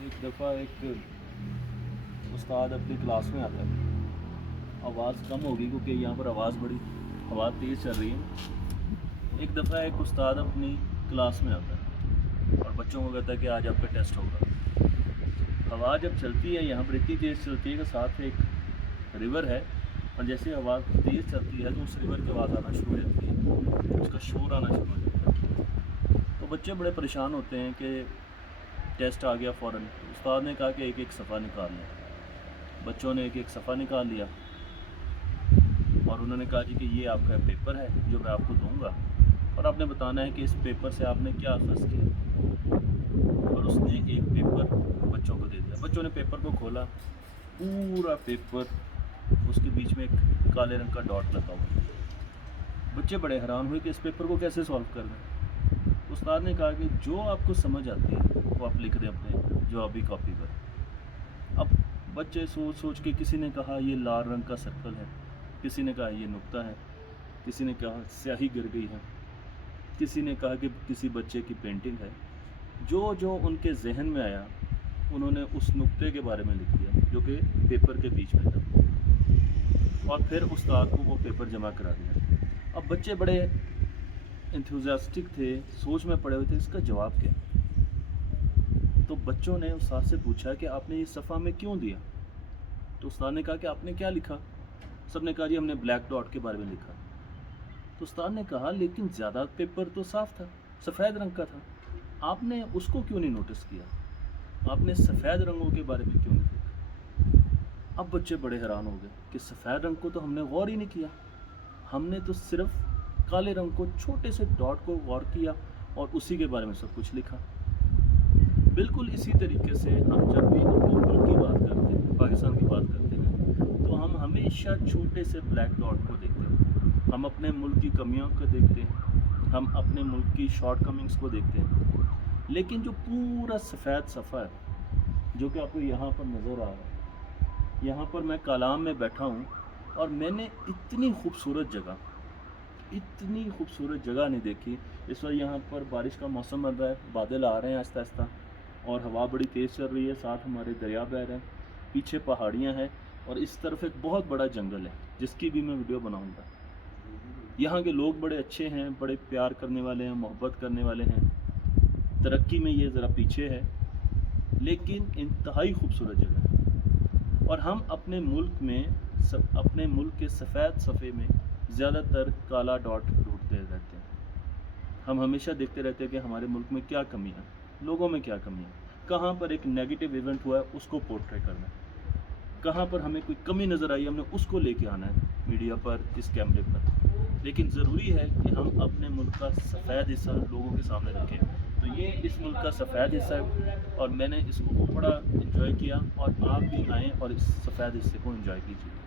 एक दफ़ा एक उस्ताद अपनी क्लास में आता है। आवाज़ कम होगी क्योंकि यहाँ पर हवा तेज़ चल रही है। एक दफ़ा एक उस्ताद अपनी क्लास में आता है और बच्चों को कहता है कि आज आपका टेस्ट होगा। हवा जब चलती है यहाँ पर इतनी तेज़ चलती है कि साथ एक रिवर है, और जैसे हवा तेज़ चलती है तो उस रिवर की आवाज़ आना शुरू हो जाती है, उसका शोर आना शुरू हो जाता है। तो बच्चे बड़े परेशान होते हैं कि टेस्ट आ गया फ़ौरन। उस्ताद ने कहा कि एक एक सफ़ा निकाल लें। बच्चों ने एक एक सफ़ा निकाल लिया और उन्होंने कहा जी कि ये आपका पेपर है जो मैं आपको दूंगा, और आपने बताना है कि इस पेपर से आपने क्या अखज़ किया। और उसने एक पेपर बच्चों को दे दिया। बच्चों ने पेपर को खोला, पूरा पेपर, उसके बीच में एक काले रंग का डॉट लगा हुआ। बच्चे बड़े हैरान हुए कि इस पेपर को कैसे सॉल्व करना है। उस्ताद ने कहा कि जो आपको समझ आती है वो आप लिख दें अपने जवाबी कॉपी पर। अब बच्चे सोच सोच के, किसी ने कहा ये लाल रंग का सर्कल है, किसी ने कहा ये नुक्ता है, किसी ने कहा स्याही गिर गई है, किसी ने कहा कि किसी बच्चे की पेंटिंग है। जो जो उनके जहन में आया उन्होंने उस नुक्ते के बारे में लिख दिया जो कि पेपर के बीच में था, और फिर उस्ताद को वो पेपर जमा करा दिया। अब बच्चे बड़े एंथुसियास्टिक थे, सोच में पड़े हुए थे इसका जवाब क्या। तो बच्चों ने उस्ताद से पूछा कि आपने ये सफ़ा में क्यों दिया। तो उस्ताद ने कहा कि आपने क्या लिखा। सब ने कहा जी हमने ब्लैक डॉट के बारे में लिखा। तो उस्ताद ने कहा लेकिन ज़्यादा पेपर तो साफ़ था, सफ़ेद रंग का था, आपने उसको क्यों नहीं नोटिस किया, आपने सफ़ेद रंगों के बारे में क्यों नहीं लिखा। अब बच्चे बड़े हैरान हो गए कि सफ़ेद रंग को तो हमने गौर ही नहीं किया, हमने तो सिर्फ काले रंग को, छोटे से डॉट को गौर किया और उसी के बारे में सब कुछ लिखा। बिल्कुल इसी तरीके से हम जब भी अपने मुल्क की बात करते हैं, पाकिस्तान की बात करते हैं, तो हम हमेशा छोटे से ब्लैक डॉट को देखते हैं। हम अपने मुल्क की कमियों को देखते हैं, हम अपने मुल्क की शॉर्ट कमिंग्स को देखते हैं। लेकिन जो पूरा सफ़ेद सफ़ा है जो कि आपको यहाँ पर नज़र आ रहा है, यहाँ पर मैं कालाम में बैठा हूँ और मैंने इतनी खूबसूरत जगह नहीं देखी। इस वक्त यहाँ पर बारिश का मौसम बन रहा है, बादल आ रहे हैं आहिस्ता आहिस्ता, और हवा बड़ी तेज़ चल रही है, साथ हमारे दरिया बह रहे हैं, पीछे पहाड़ियाँ हैं, और इस तरफ एक बहुत बड़ा जंगल है जिसकी भी मैं वीडियो बनाऊंगा। यहाँ के लोग बड़े अच्छे हैं, बड़े प्यार करने वाले हैं, मोहब्बत करने वाले हैं। तरक्की में ये ज़रा पीछे है लेकिन इंतहाई खूबसूरत जगह है। और हम अपने मुल्क में अपने मुल्क के सफ़ेद सफ़े में ज़्यादातर काला डॉट ढूंढते रहते हैं। हम हमेशा देखते रहते हैं कि हमारे मुल्क में क्या कमी है, लोगों में क्या कमी है, कहाँ पर एक नेगेटिव इवेंट हुआ है उसको पोर्ट्रे करना है, कहाँ पर हमें कोई कमी नज़र आई हमने उसको लेके आना है मीडिया पर, इस कैमरे पर। लेकिन ज़रूरी है कि हम अपने मुल्क का सफ़ेद हिस्सा लोगों के सामने रखें। तो ये इस मुल्क का सफ़ेद हिस्सा है और मैंने इसको बड़ा इन्जॉय किया, और आप भी आएँ और इस सफ़ेद हिस्से को इन्जॉय कीजिए।